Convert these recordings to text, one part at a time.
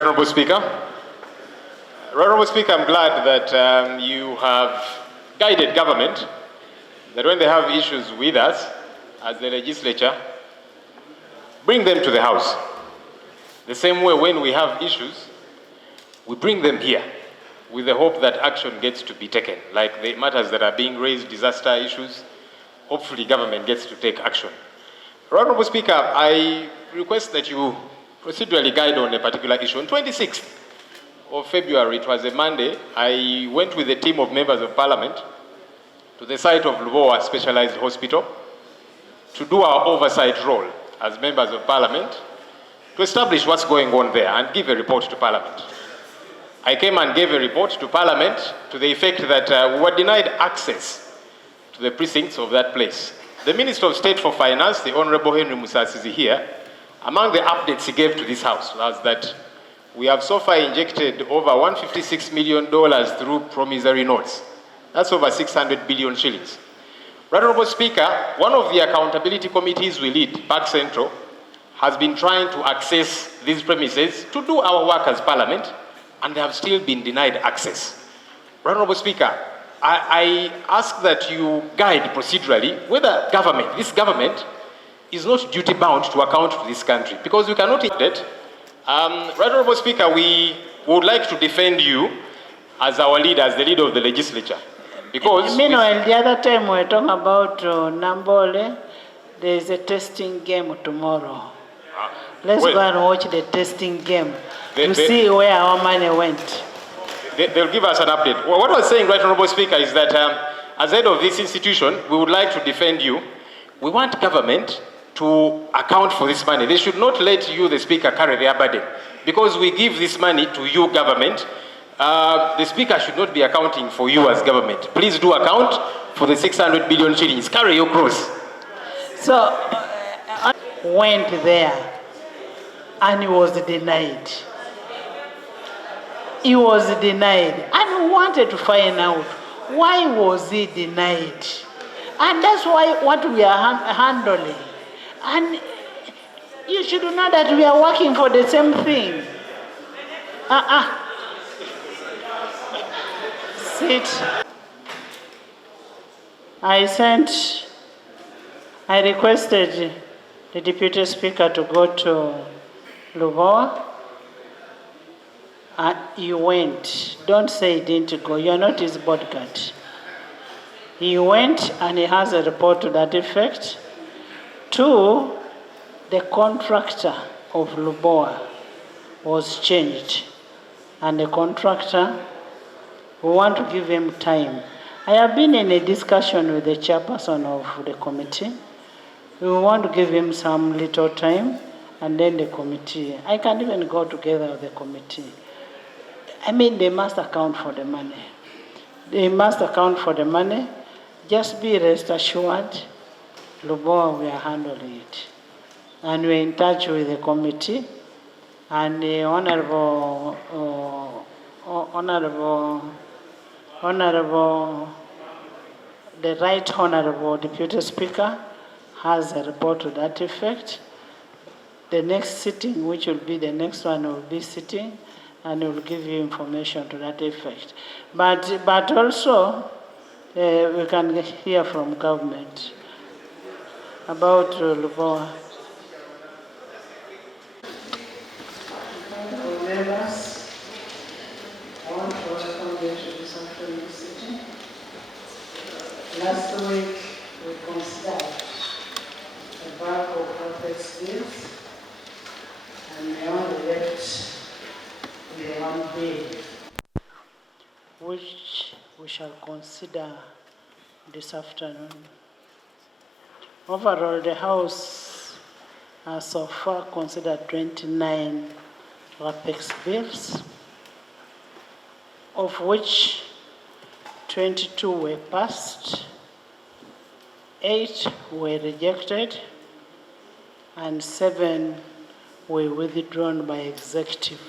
Honorable Speaker. Honorable Speaker, I'm glad that you have guided government that when they have issues with us as the legislature, bring them to the House. The same way when we have issues, we bring them here with the hope that action gets to be taken, like the matters that are being raised, disaster issues. Hopefully government gets to take action. Honorable Speaker, I request that you procedurally guide on a particular issue. On 26th of February, it was a Monday, I went with a team of members of parliament to the site of Lubowa Specialized Hospital to do our oversight role as members of parliament to establish what's going on there and give a report to parliament. I came and gave a report to parliament to the effect that we were denied access to the precincts of that place. The Minister of State for Finance, the Honorable Henry Musasi, is here. Among the updates he gave to this House was that we have so far injected over $156 million through promissory notes. That's over 600 billion shillings. Honorable Speaker, one of the accountability committees we lead, Park Central, has been trying to access these premises to do our work as Parliament, and they have still been denied access. Honorable Speaker, I ask that you guide procedurally whether this government, is not duty-bound to account to this country, because we cannot do that. Honorable Speaker, we would like to defend you as our leader, as the leader of the legislature. Because meanwhile, the other time we were talking about Nambole, there is a testing game tomorrow. Let's go and watch the testing game to see where our money went. They'll give us an update. Well, what I was saying, right, Honorable Speaker, is that as head of this institution, we would like to defend you. We want government to account for this money. They should not let you, the Speaker, carry their burden. Because we give this money to you, government, the Speaker should not be accounting for you as government. Please do account for the 600 billion shillings. Carry your cross. So, went there and he was denied. He was denied. And we wanted to find out why was he denied. And that's why what we are handling. And you should know that we are working for the same thing. Sit. I requested the Deputy Speaker to go to Lubowa. He went. Don't say he didn't go. You're not his bodyguard. He went and he has a report to that effect. 2, the contractor of Lubowa was changed. And the contractor, we want to give him time. I have been in a discussion with the chairperson of the committee. We want to give him some little time, and then the committee. I can't even go together with the committee. I mean, they must account for the money. They must account for the money. Just be rest assured, Lubowa, we are handling it. And we're in touch with the committee, and the the Right Honorable Deputy Speaker has a report to that effect. The next sitting, which will be the next one, will be sitting, and will give you information to that effect. But also, we can hear from government about Lubowa. Members, I want to welcome you to this afternoon sitting. Last week, we considered a bulk of complex bills, and we only left with one bill, which we shall consider this afternoon. Overall, the House has so far considered 29 RAPEX bills, of which 22 were passed, 8 were rejected, and 7 were withdrawn by executive.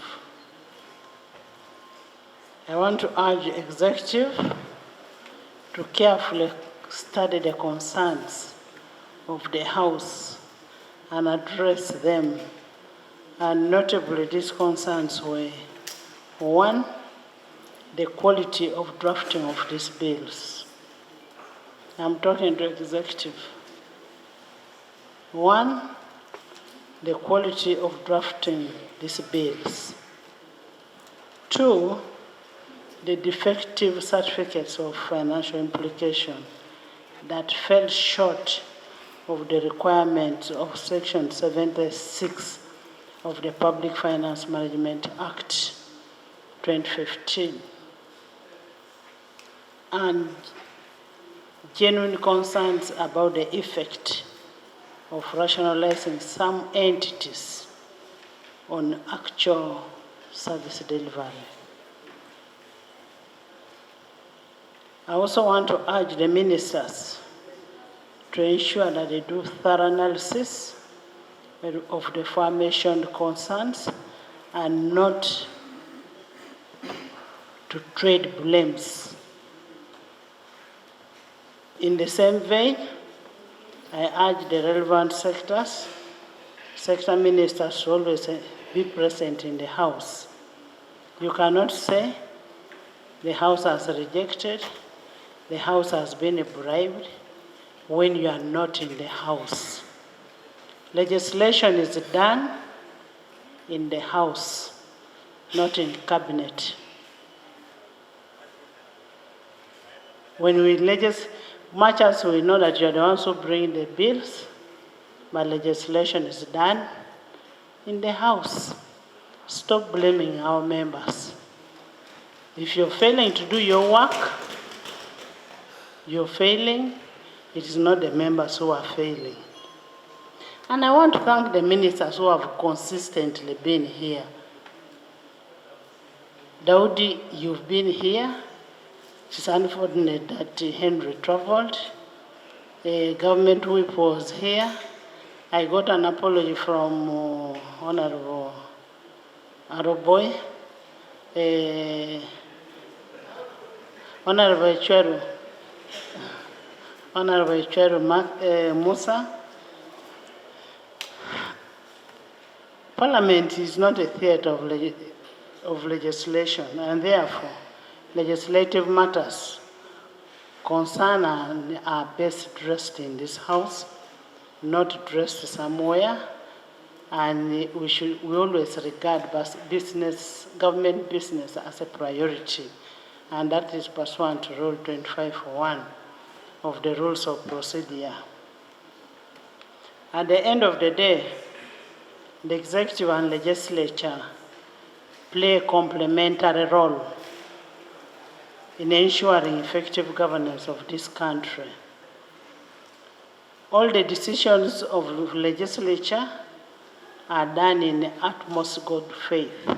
I want to urge executive to carefully study the concerns of the House and address them And notably, these concerns were: one, the quality of drafting of these bills. I'm talking to executive. One, the quality of drafting these bills. Two, the defective certificates of financial implication that fell short of the requirements of Section 76 of the Public Finance Management Act 2015. And genuine concerns about the effect of rationalizing some entities on actual service delivery. I also want to urge the ministers to ensure that they do thorough analysis of the aforementioned concerns and not to trade blames. In the same vein, I urge the relevant sector ministers to always be present in the House. You cannot say the House has rejected, the House has been bribed, when you are not in the House. Legislation is done in the House, not in Cabinet. When we legislate, much as we know that you are the ones who bring the bills, but legislation is done in the House. Stop blaming our members. If you're failing to do your work, you're failing. It is not the members who are failing. And I want to thank the ministers who have consistently been here. Daudi, you've been here. It's unfortunate that Henry traveled. The government whip was here. I got an apology from Honorable Aroboy. Honorable Ichweru Musa. Parliament is not a theatre of legislation, and therefore legislative matters concern and are best dressed in this House, not dressed somewhere. And we always regard government business as a priority, and that is pursuant to Rule 25(1) of the Rules of Procedure. At the end of the day, the executive and legislature play a complementary role in ensuring effective governance of this country. All the decisions of the legislature are done in the utmost good faith,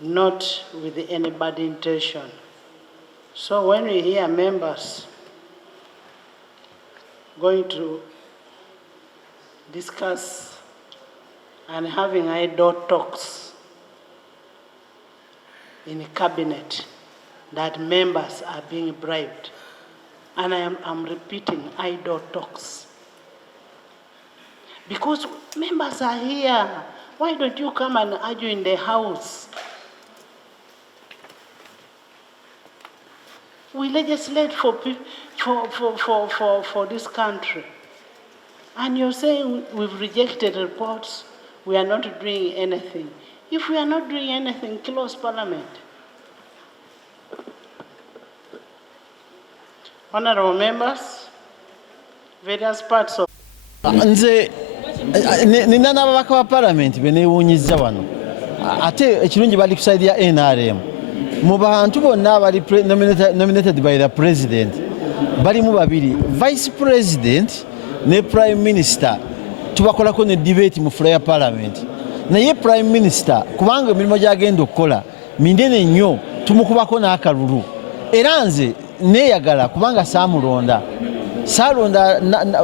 not with any bad intention. So when we hear members going to discuss and having idle talks in the cabinet that members are being bribed, and I'm repeating, idle talks. Because members are here. Why don't you come and argue in the House? We legislate for this country. And you're saying we've rejected reports, we are not doing anything. If we are not doing anything, close Parliament. Honorable members, various parts of... Nze nina n'ababaka ba Parliament beneewuunyizza wano ate ekirungi bali ku side ya NRM mu bantu bonna abali nominated by the president balimu babiri, vice president ne prime minister. Tubakolako ne debate mu floor ya Parliament, naye prime minister kubanga emirimu gy'agenda okukola minene nnyo tumukubako n'akalulu. Era nze neeyagala kubanga saamulonda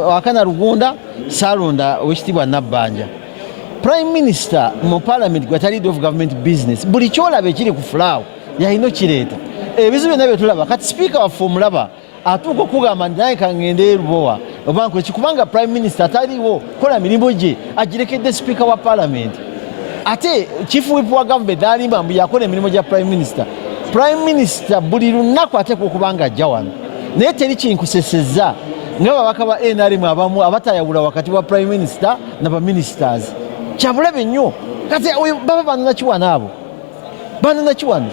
wakana Rugunda, Salonda Westibwa Nabbanja. Prime Minister mu Parliament gwe leader of government business buli kyolaba ekiri ku flower yalina kireeta ebizibu nabyo tulaba kati speaker waffe omulaba atuuka okugamba nti naye kangende Lubowa obankweki kubanga prime minister ataliwo kola mirimu gye agirekedde speaker wa parliament ate chief whip wa government n'alimba mbu yakola emirimu gya prime minister buli lunaku ateekwa okuba nga ajja wano naye teri kinkusesezza nga babaka ba NRM abamu abatayawula wakati wa prime minister n'abaministers kyabulabe nnyo kati baba bananakiwana abo bananakiwana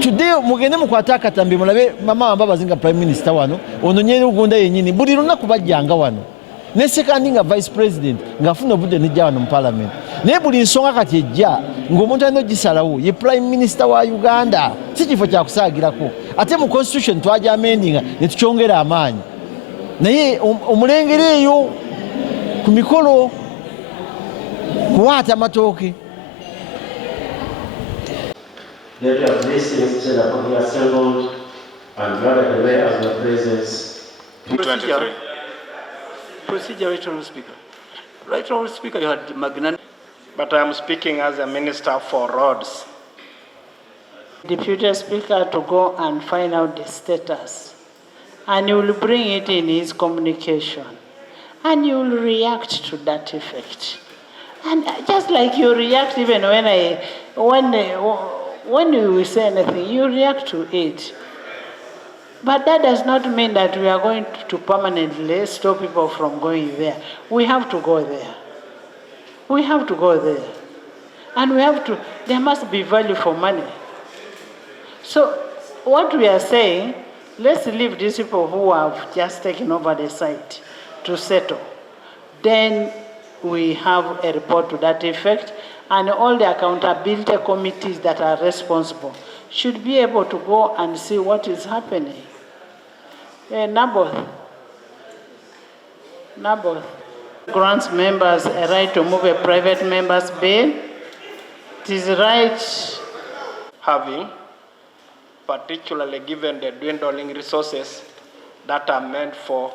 today mugende mukwate akatambi mulabe mama wamba bazinga prime minister wano ono Nyeri Ugunda yennyini buli lunaku bajjanga wano ne second nga vice president ng'afuna obudde nejja wano mu parliament naye buli nsonga kati ejja ng'omuntu alina ogisalawo ye prime minister wa Uganda si kifo kyakusaagirako ate mu constitution twaja amendinga ne tukyongera amaanyi naye omulengero eyo ku mikolo kuwaata amatooke. Lady of blessings said upon the assembled and gathered away as your presence. Procedure, Right Honourable Speaker. Right Honourable Speaker, you had magnanimity, but I am speaking as a Minister for Roads. Deputy Speaker to go and find out the status, and you will bring it in his communication, and you will react to that effect. And just like you react even when you say anything, you react to it. But that does not mean that we are going to permanently stop people from going there. We have to go there. We have to go there. And there must be value for money. So what we are saying, let's leave these people who have just taken over the site to settle. Then we have a report to that effect, and all the accountability committees that are responsible should be able to go and see what is happening. Naboth grants members a right to move a private member's bill. It is right, Having, particularly given the dwindling resources that are meant for.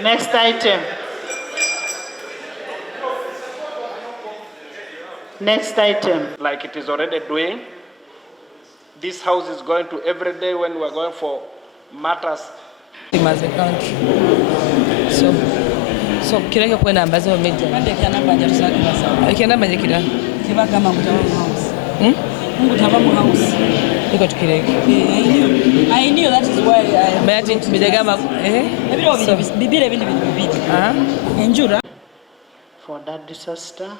Next item. Next item. Like it is already doing. This house is going to every day when we're going for matters. As a country. So kila kwa namba za media. Pande kia namba ya tusaka. Kia namba ya kila. Kiba kama mtawamu house. Mtawamu house. Iko tukireke. I knew that is why I. Mayati bidegama bibile bibili. Enjura. For that disaster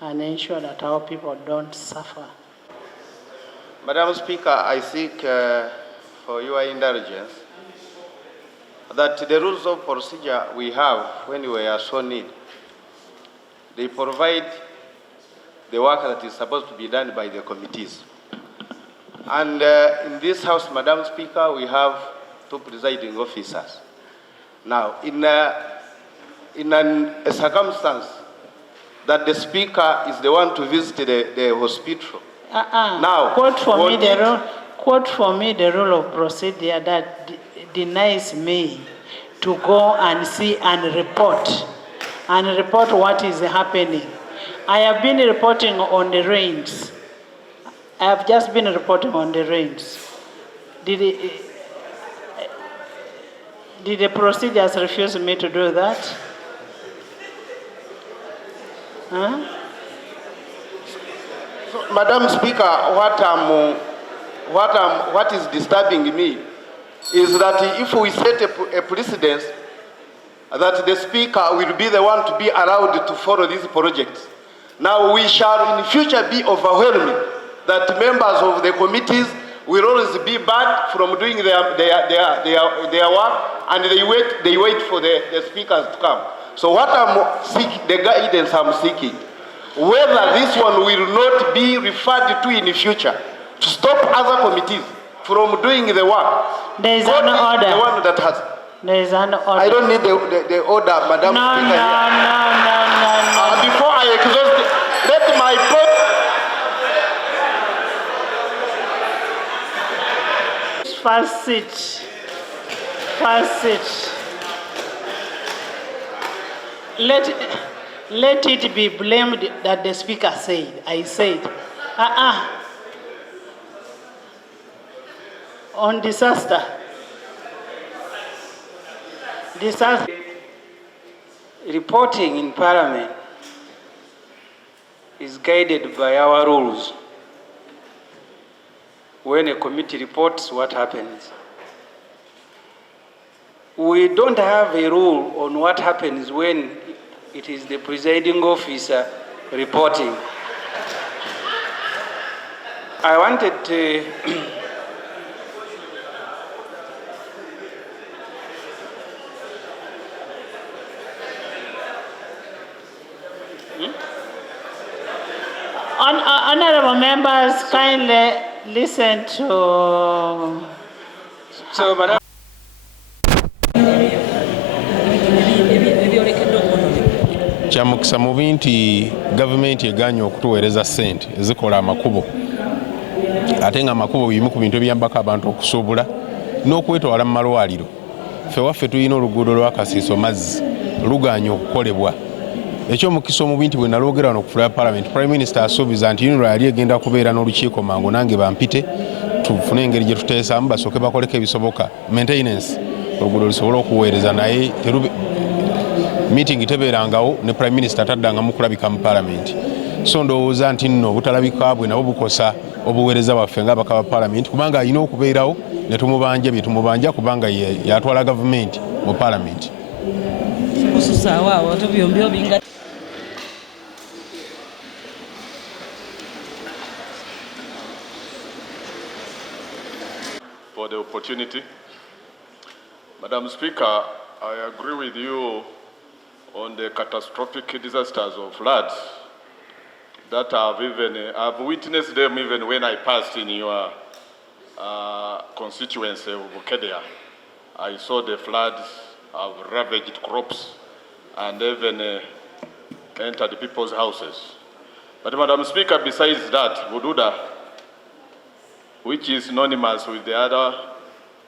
and ensure that our people don't suffer. Madam Speaker, I seek for your indulgence that the rules of procedure we have when we are so need, they provide the work that is supposed to be done by the committees. And in this House, Madam Speaker, we have two presiding officers. Now, in a circumstance that the Speaker is the one to visit the hospital. Now, quote for me the rule of procedure that denies me to go and see and report what is happening. I have been reporting on the rains. I have just been reporting on the rains. Did the procedures refuse me to do that? Huh? So, Madam Speaker, what is disturbing me is that if we set a precedence that the Speaker will be the one to be allowed to follow these projects, now we shall in future be overwhelming that members of the committees will always be barred from doing their work, and they wait for the speakers to come. So what I'm seeking, the guidance I'm seeking, whether this one will not be referred to in the future to stop other committees from doing the work. There is an order. The one that has. There is an order. I don't need the order, Madam Speaker. No. Before I exhaust, let my point. First seat. Let it be blamed that the Speaker said. I said. On disaster. Reporting in Parliament is guided by our rules. When a committee reports, what happens? We don't have a rule on what happens when it is the presiding officer reporting. I wanted to Honorable members, kindly listen to. So, Madam. Kyamukisa mubi nti gavumenti egaanye okutuweereza ssente ezikola amakubo ate nga amakubo bimu ku bintu ebiyambako abantu okusuubula n'okwetwala mu malwaliro. Ffe waffe tulina oluguudo lwa Kasiiso Mazzi lugaanye okukolebwa. Ekyomukisa omubi nti bwe nalwogera wano ku floor ya Parliament, Prime Minister asuubiza nti yuno yali egenda kubeera n'olukiiko mangu nange bampite tufune engeri gye tuteesaamu basooke bakoleko ebisoboka maintenance oluguudo lusobole okuweereza, naye meeting tebeerangawo ne Prime Minister taddangamu kulabika mu Parliament. So ndowooza nti nno obutalabika bwe nabwo bukosa obuweereza bwaffe ng'abaka ba Parliament, kubanga alina okubeerawo ne tumubanja bye tumubanja kubanga yatwala gavumenti mu Parliament. For the opportunity. Madam Speaker, I agree with you on the catastrophic disasters of floods that I've witnessed them even when I passed in your constituency of Bukedea. I saw the floods have ravaged crops and even entered people's houses. But Madam Speaker, besides that, Bududa, which is synonymous with the other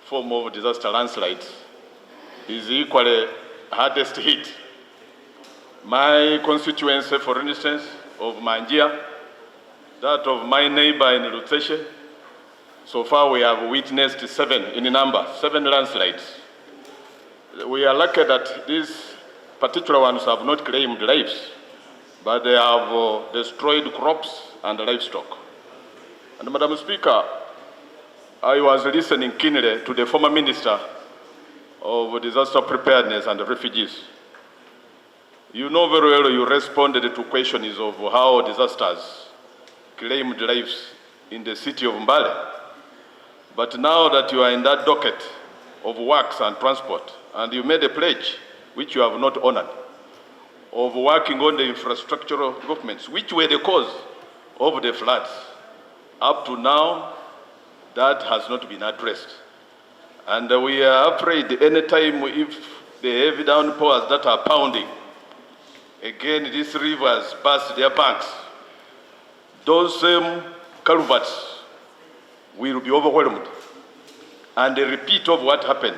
form of disaster landslides, is equally hardest hit. My constituency, for instance, of Manjia, that of my neighbor in Lutseshe, so far we have witnessed 7 in number, 7 landslides. We are lucky that these particular ones have not claimed lives, but they have destroyed crops and livestock. And Madam Speaker, I was listening keenly to the former Minister of Disaster Preparedness and Refugees. You know very well you responded to questions of how disasters claimed lives in the city of Mbale. But now that you are in that docket of works and transport, and you made a pledge, which you have not honored, of working on the infrastructural developments, which were the cause of the floods, up to now, that has not been addressed. And we are afraid anytime if the heavy downpours that are pounding, again these rivers burst their banks, those same culverts will be overwhelmed. And a repeat of what happened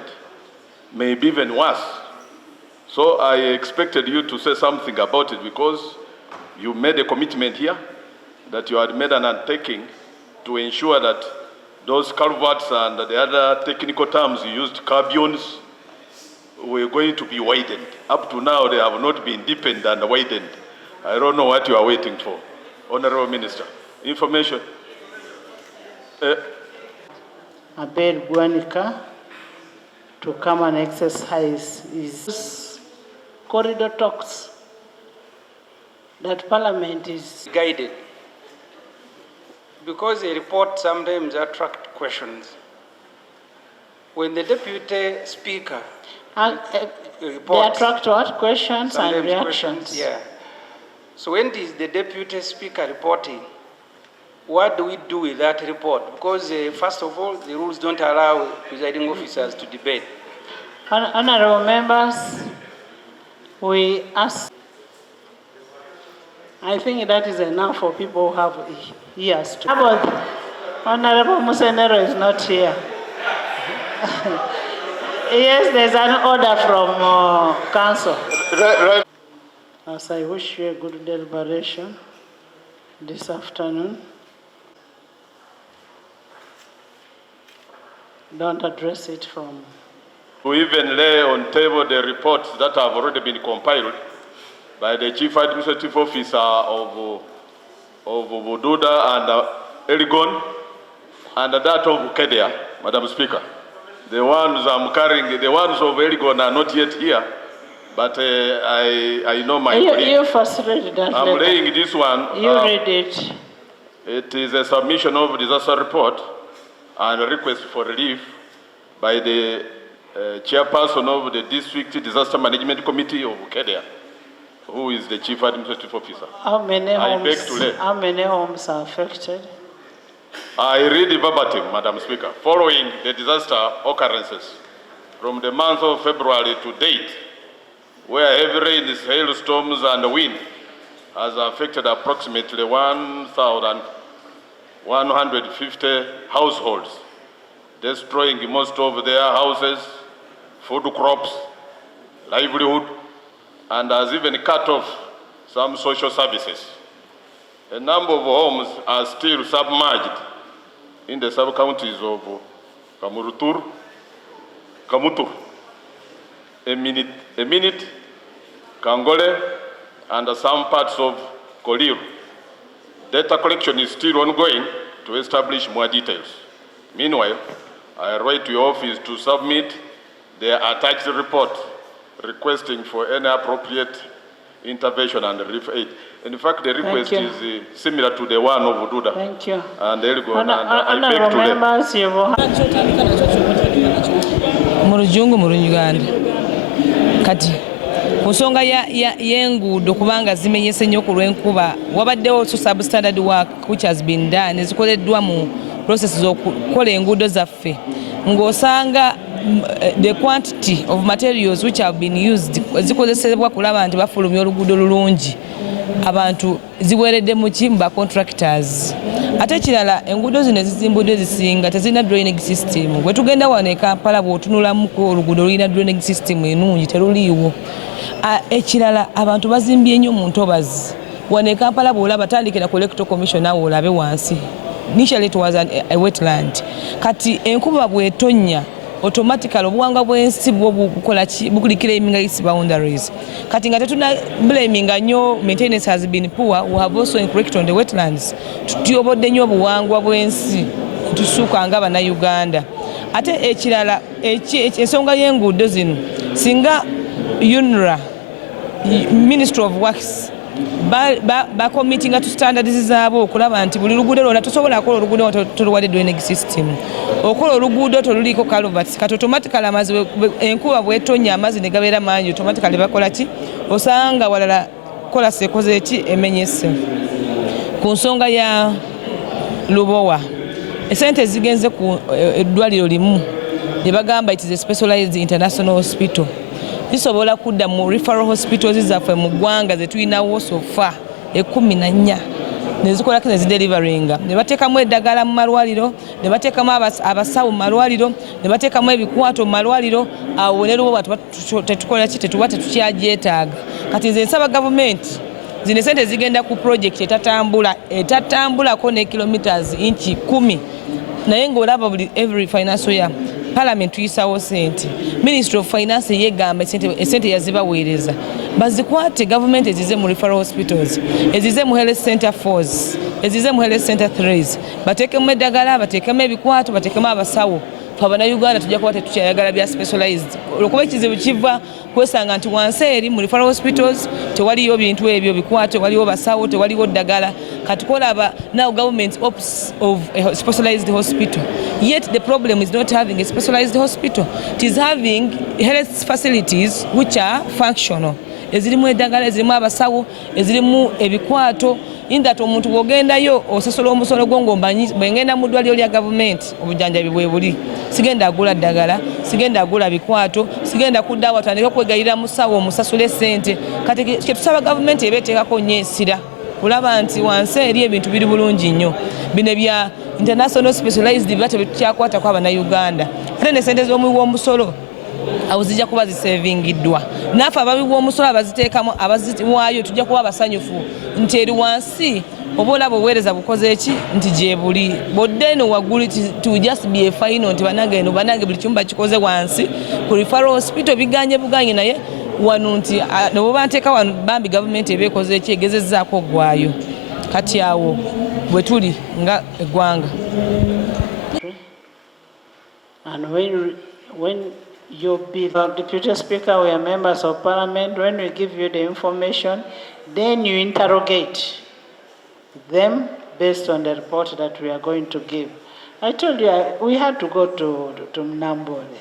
may be even worse. So I expected you to say something about it because you made a commitment here that you had made an undertaking to ensure that those culverts and the other technical terms you used, carbions, were going to be widened. Up to now, they have not been deepened and widened. I don't know what you are waiting for. Honorable Minister, information. Abel Guanica to come and exercise his corridor talks that Parliament is guided. Because a report sometimes attracts questions. When the Deputy Speaker reports, they attract what? Questions and reactions. Yeah. So when it is the Deputy Speaker reporting, what do we do with that report? Because first of all, the rules don't allow presiding officers to debate. Honorable members, we ask. I think that is enough for people who have ears to. Honorable Musenero is not here. Yes, there's an order from council. Right. As I wish you a good deliberation this afternoon. Don't address it from. We even lay on table the reports that have already been compiled by the Chief Administrative Officer of Bududa and Elgon, and that of Kedia, Madam Speaker. The ones I'm carrying, the ones of Elgon are not yet here, but I know my colleague. You first read that I'm letter. laying this one. You read it. It is a submission of disaster report and a request for relief by the chairperson of the District Disaster Management Committee of Kedia, who is the Chief Administrative Officer. How many I beg to lay. How many homes are affected? I read verbatim, Madam Speaker. Following the disaster occurrences from the month of February to date, where heavy rains, hailstorms, and wind has affected approximately 1,150 households, destroying most of their houses, food crops, livelihood, and has even cut off some social services. A number of homes are still submerged in the sub-counties of Kamurutur, Kamutur, Eminit, Kangole, and some parts of Koliro. Data collection is still ongoing to establish more details. Meanwhile, I write to your office to submit the attached report requesting for any appropriate intervention and relief aid. In fact, the request is similar to the one of Ududa. Thank you. And Elgo, and I beg to members, you will kati kusonga y'enguudo kubanga zimenyese nnyo ku lw'enkuba wabaddewo substandard work which has been done ezikoleddwa mu process z'okukola enguudo zaffe ng'osanga the quantity of materials which have been used zikozesebwa kulaba nti bafulumya oluguudo lulungi abantu ziweredde mu kimba contractors. Ate ekirala enguudo zino ezizimbuddwa ezisinga tezirina drainage system. Bwe tugenda wano e Kampala bw'otunulamuko oluguudo lulina drainage system enungi teruliiwo. Ekirala abantu bazimbye nnyo mu ntobazi. Wano e Kampala bw'olaba tandikira ku electoral commission awo olabe wansi. Initially it was a wetland. Kati enkuba bw'etonnya automatically obuwangwa bw'ensi bukulikira its boundaries. Kati nga tetuna blaming nnyo maintenance has been poor, we have also incorrect on the wetlands. Tutuyobodde nnyo obuwangwa bw'ensi tusuuka nga bannayuganda. Ate ekirala ensonga y'enguudo zino singa UNRA Ministry of Works ba committing to standards zaabo okulaba nti buli luguudo lwonna tosobola kukola oluguudo toluwadde drainage system. Okola oluguudo toluliko culverts kati automatically amazzi enkuba bw'etonnya amazzi ne gabeera mangi automatically bakola ki osanga walala kola sekoze eki emenyese. Ku nsonga ya Lubowa esente zigenze ku Dwaliro limu ne bagamba it is a specialized international hospital. Zisobola kudda mu referral hospitals zaffe mu ggwanga ze tulinawo sofa 14 ne zikola kene zideliveranga ne bateekamu eddagala mu malwaliro ne bateekamu abasawo mu malwaliro ne bateekamu ebikwato mu malwaliro awo ne Lubowa tetukola ki tetukyajeetaaga. Kati nze nsaba gavumenti zino sente zigenda ku project etatambulako ne kilometers inchi 10 naye ng'olaba buli every financial year Parliament tuyisawo sente. Ministry of Finance yegamba sente yazibaweereza. Bazikwate government ezize mu referral hospitals, ezize mu health center 4s, ezize mu health center 3s. Bateekemu eddagala, bateekemu ebikwato, bateekemu abasawo. Abannayuganda tujja kuba tetukyayagala bya specialized. Olwokuba ekizibu kiva kwesanga nti wansi eri mu referral hospitals tewaliyo bintu ebyo bikwato, tewaliyo basawo, tewaliyo ddagala. Kati kolaba now government opts of a specialized hospital. Yet the problem is not having a specialized hospital. It is having health facilities which are functional. Ezirimu eddagala, ezirimu abasawo, ezirimu ebikwato. In that omuntu bw'ogendayo osasola omusolo gwo ng'ombanyi bw'engenda mu ddwaliro lya gavumenti obujjanjabi bwe buli. Sigenda agula ddagala, sigenda agula bikwato, sigenda kudda awo atandika kwegayirira musawo omusasule ssente. Kati kye tusaba gavumenti ebeeteekako nnyo ensira kulaba nti wansi eri ebintu biri bulungi nnyo. Bino bya international specialized biba tebikyakwatako abannayuganda. Ate ne ssente z'omuwi w'omusolo awo zijja kuba zisevingiddwa. Naffe abawi b'omusolo abaziteekamu abaziwaayo tujja kuba basanyufu nti eri wansi oba olaba obuweereza bukoze eki nti gye buli bodde eno waggulu to just be a final nti banange buli kimu bakikoze wansi ku referral hospital biganye buganye naye wano nti nebo banteeka wano bambi gavumenti eba ekoze eki egezezzaako oggwayo kati awo bwe tuli nga eggwanga. And when you be the Deputy Speaker, we are members of Parliament, when we give you the information, then you interrogate them based on the report that we are going to give. I told you we had to go to Mnambole.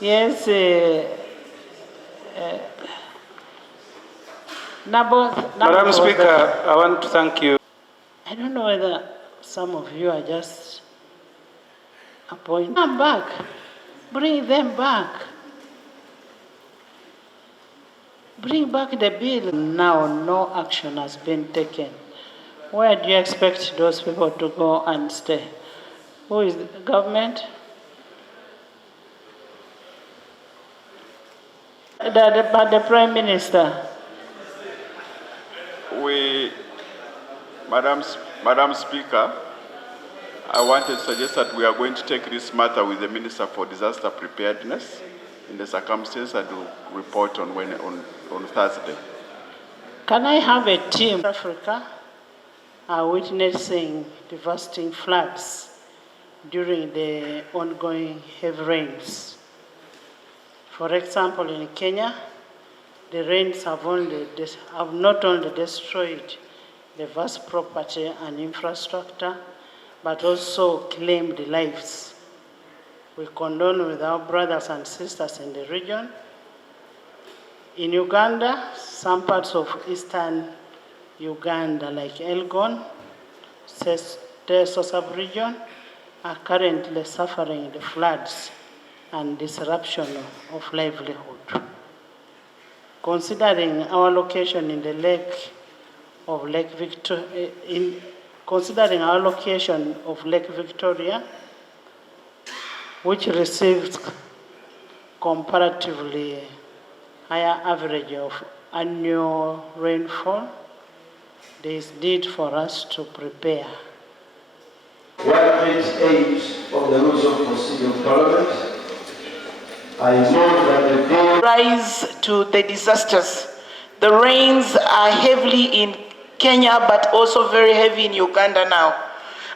Yes, Madam Speaker, I want to thank you. I don't know whether some of you are just appointing them back. Bring them back. Bring back the bill. Now no action has been taken. Where do you expect those people to go and stay? Who is the government? But the Prime Minister. Madam Speaker, I wanted to suggest that we are going to take this matter with the Minister for Disaster Preparedness in the circumstances and we'll report on Thursday. Can I have a team? Africa are witnessing devastating floods during the ongoing heavy rains. For example, in Kenya, the rains have not only destroyed the vast property and infrastructure, but also claimed lives. We condone with our brothers and sisters in the region. In Uganda, some parts of eastern Uganda, like Elgon, Teso sub-region, are currently suffering the floods and disruption of livelihood. Considering our location in the lake of Lake Victoria, considering our location of Lake Victoria, which receives comparatively higher average of annual rainfall, there is need for us to prepare. 128 of the Rules of Procedure of Parliament. I know that the rise to the disasters. The rains are heavily in Kenya, but also very heavy in Uganda now.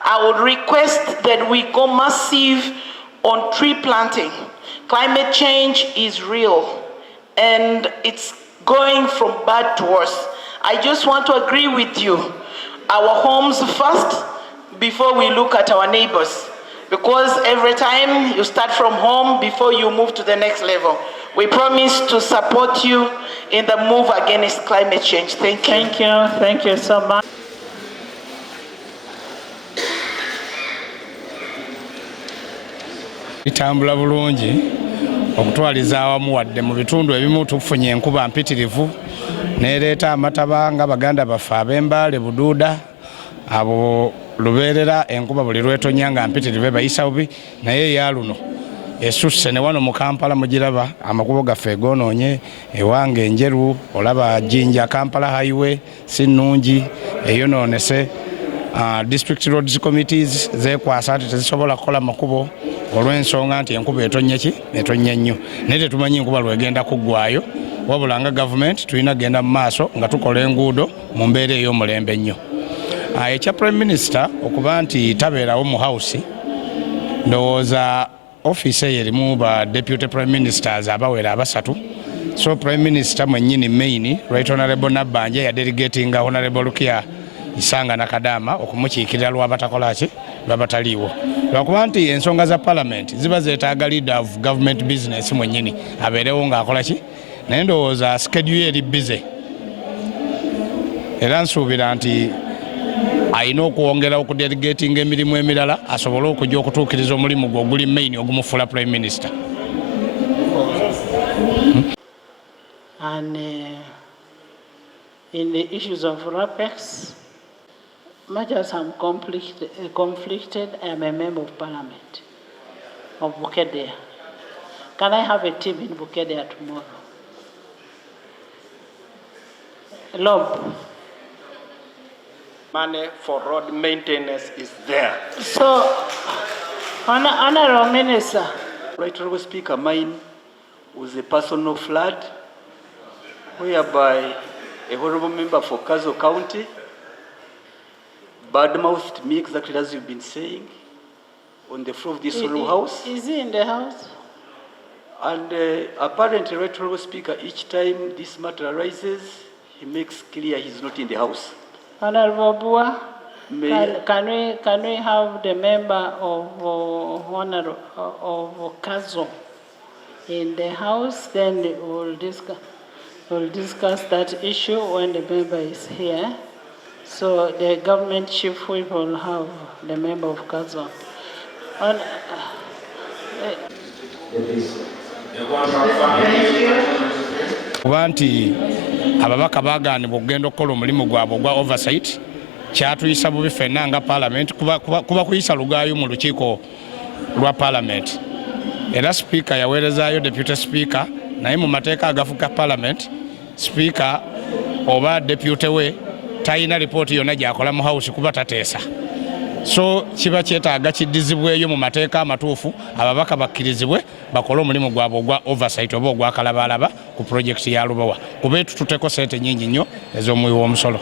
I would request that we go massive on tree planting. Climate change is real, and it's going from bad to worse. I just want to agree with you. Our homes first, before we look at our neighbors. Because every time you start from home before you move to the next level. We promise to support you in the move against climate change. Thank you. Thank you. Thank you so much. Itambula bulungi okutwaliza awamu wadde mu bitundu ebimu tufunye enkuba mpitirivu nereeta amataba nga baganda baffe ab'Embale Buduuda abo lubeerera enkuba buli lwetonya nga mpitirivu bayisa bubi naye ya luno esusse ne wano mu Kampala mugiraba amakubo gaffe egonoonye ewange enjeru olaba Jinja Kampala highway si nnungi eyonoonese district roads committees zeekwasa ati tezisobola kukola makubo olw'ensonga nti enkuba etonnya nnyo naye tetumanyi enkuba lwegenda kuggwayo wabula nga gavumenti tulina genda mu maaso nga tukola enguudo mu mbeera ey'omulembe ennyo. Ekya Prime Minister okuba nti tabeerawo mu house ndowooza office eyo erimu ba Deputy Prime Ministers abawera abasatu, so Prime Minister mwennyini main Right Honorable Nabbanja ya delegating Honorable Lukia Isanga Nakadama okumukiikirira lwabatakola ki lwabataliiwo lwakuba nti ensonga za Parliament ziba zeetaaga leader of government business mwennyini abeerewo ng'akola ki naye ndowooza schedule eri busy era nsuubira nti ayina okwongera okudelegating emirimu emirala asobole okujja okutuukiriza omulimu gwe oguli main ogumufuula Prime Minister. And in the issues of RAPEX, much as I'm conflicted, I am a member of Parliament of Bukedea. Can I have a team in Bukedea tomorrow? Lob, Money for road maintenance is there. So, Honorable Minister. Right Honorable Speaker, mine was a personal flood whereby a honorable member for Kazo County badmouthed me exactly as you've been saying on the floor of this honorable house. Is he in the house? And apparently, Right Honorable Speaker, each time this matter arises, he makes clear he's not in the house. Honorable Bua, can we have the member of of Kazo in the house? Then we'll discuss that issue when the member is here. So the government chief whip will have the member of Kazo. Kuba nti ababaka bagaanibwa okugenda okukola omulimu gwabwe ogwa oversight kyatuyisa bubi ffenna nga parliament kuba kuyisa lugaayo mu lukiiko lwa parliament era speaker yaweerezaayo deputy speaker naye mu mateeka agafuga parliament speaker oba deputy we talina lipooti yonna gyakola mu house kuba tateesa so kiba kyetaaga kiddizibweyo mu mateeka amatuufu ababaka bakkirizibwe bakole omulimu gwabwe ogwa oversight oba ogwakalabalaba ku projekiti ya Lubowa kuba tututeko sente nyingi nnyo ez'omuwi w'omusolo.